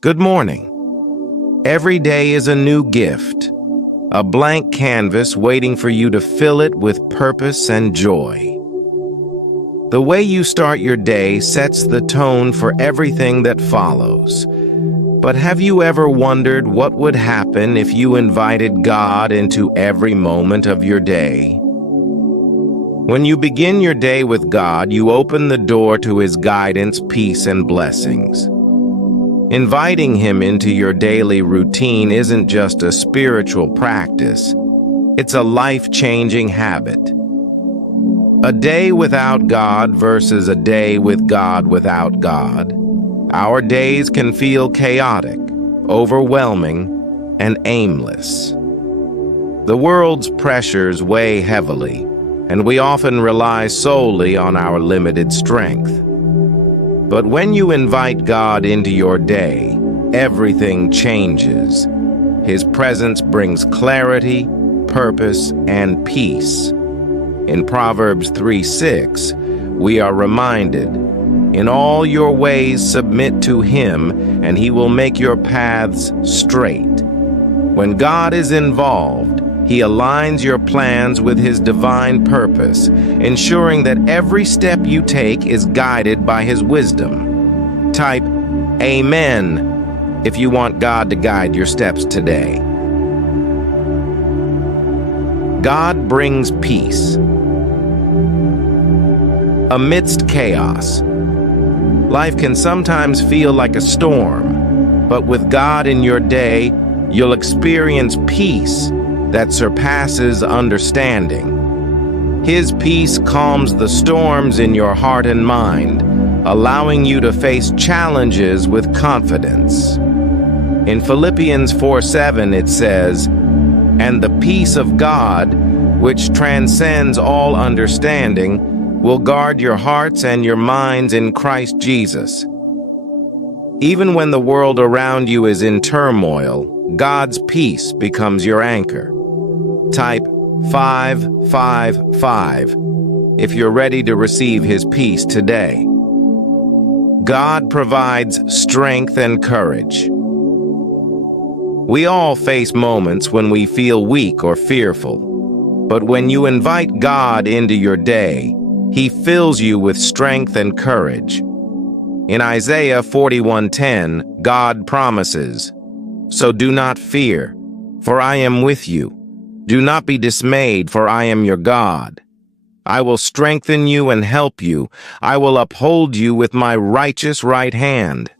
Good morning. Every day is a new gift, a blank canvas waiting for you to fill it with purpose and joy. The way you start your day sets the tone for everything that follows. But have you ever wondered what would happen if you invited God into every moment of your day? When you begin your day with God, you open the door to His guidance, peace, and blessings. Inviting Him into your daily routine isn't just a spiritual practice, it's a life-changing habit. A day without God versus a day with God without God. Our days can feel chaotic, overwhelming, and aimless. The world's pressures weigh heavily, and we often rely solely on our limited strength. But when you invite God into your day, everything changes. His presence brings clarity, purpose, and peace. In Proverbs 3:6, we are reminded, "In all your ways submit to Him, and He will make your paths straight." When God is involved, He aligns your plans with His divine purpose, ensuring that every step you take is guided by His wisdom. Type Amen if you want God to guide your steps today. God brings peace. Amidst chaos, life can sometimes feel like a storm, but with God in your day, you'll experience peace that surpasses understanding. His peace calms the storms in your heart and mind, allowing you to face challenges with confidence. In Philippians 4:7 it says, "And the peace of God, which transcends all understanding, will guard your hearts and your minds in Christ Jesus." Even when the world around you is in turmoil, God's peace becomes your anchor. Type 555 if you're ready to receive His peace today. God provides strength and courage. We all face moments when we feel weak or fearful, but when you invite God into your day, He fills you with strength and courage. In Isaiah 41:10, God promises, "So do not fear, for I am with you. Do not be dismayed, for I am your God. I will strengthen you and help you. I will uphold you with my righteous right hand."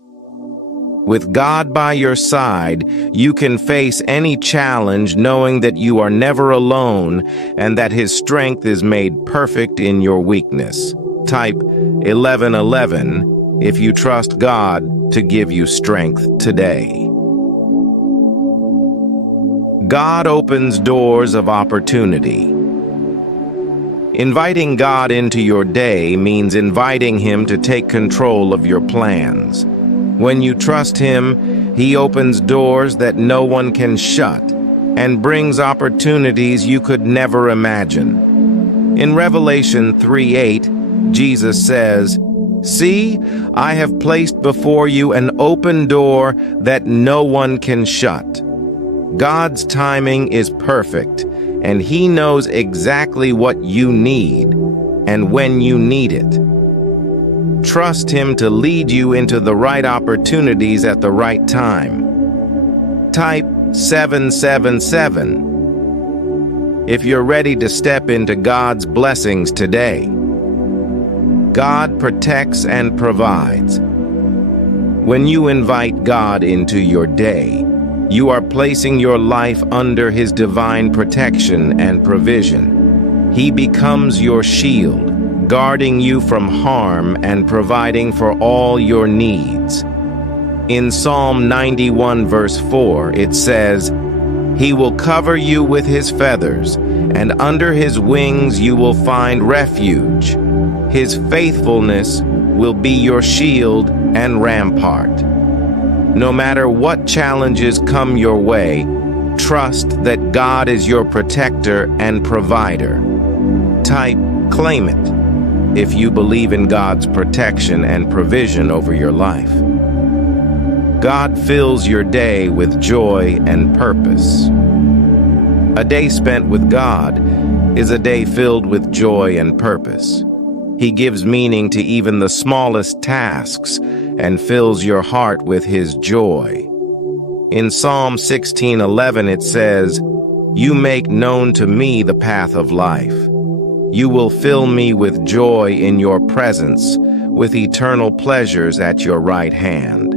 With God by your side, you can face any challenge knowing that you are never alone and that His strength is made perfect in your weakness. Type 1111 if you trust God to give you strength today. God opens doors of opportunity. Inviting God into your day means inviting Him to take control of your plans. When you trust Him, He opens doors that no one can shut and brings opportunities you could never imagine. In Revelation 3:8, Jesus says, "See, I have placed before you an open door that no one can shut." God's timing is perfect, and He knows exactly what you need and when you need it. Trust Him to lead you into the right opportunities at the right time. Type 777 if you're ready to step into God's blessings today. God protects and provides. When you invite God into your day, you are placing your life under His divine protection and provision. He becomes your shield, guarding you from harm and providing for all your needs. In Psalm 91 verse 4, it says, "He will cover you with His feathers, and under His wings you will find refuge. His faithfulness will be your shield and rampart." No matter what challenges come your way, trust that God is your protector and provider. Type "Claim it" if you believe in God's protection and provision over your life. God fills your day with joy and purpose. A day spent with God is a day filled with joy and purpose. He gives meaning to even the smallest tasks and fills your heart with His joy. In Psalm 16:11 it says, "You make known to me the path of life. You will fill me with joy in your presence, with eternal pleasures at your right hand."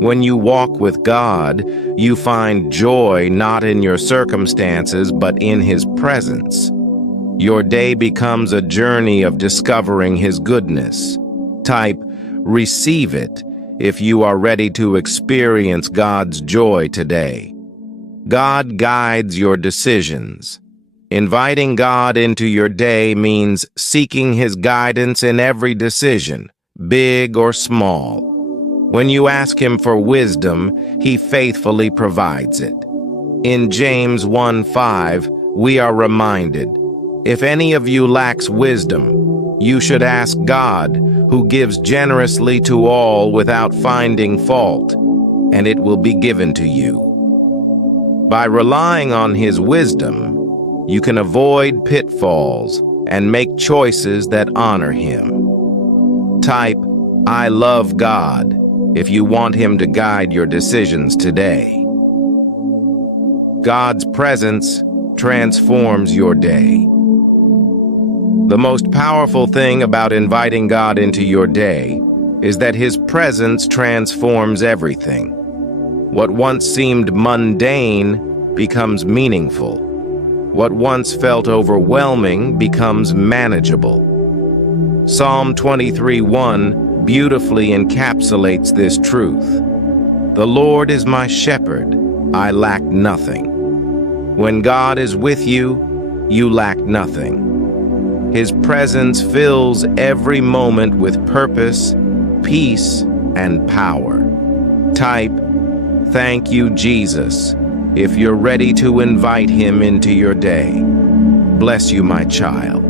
When you walk with God, you find joy not in your circumstances, but in His presence. Your day becomes a journey of discovering His goodness. Type, "Receive it," if you are ready to experience God's joy today. God guides your decisions. Inviting God into your day means seeking His guidance in every decision, big or small. When you ask Him for wisdom, He faithfully provides it. In James 1:5, we are reminded, "If any of you lacks wisdom, you should ask God, who gives generously to all without finding fault, and it will be given to you." By relying on His wisdom, you can avoid pitfalls and make choices that honor Him. Type, "I love God," if you want Him to guide your decisions today. God's presence transforms your day. The most powerful thing about inviting God into your day is that His presence transforms everything. What once seemed mundane becomes meaningful. What once felt overwhelming becomes manageable. Psalm 23:1 beautifully encapsulates this truth. "The Lord is my shepherd, I lack nothing." When God is with you, you lack nothing. His presence fills every moment with purpose, peace, and power. Type, "Thank you, Jesus," if you're ready to invite Him into your day. Bless you, my child.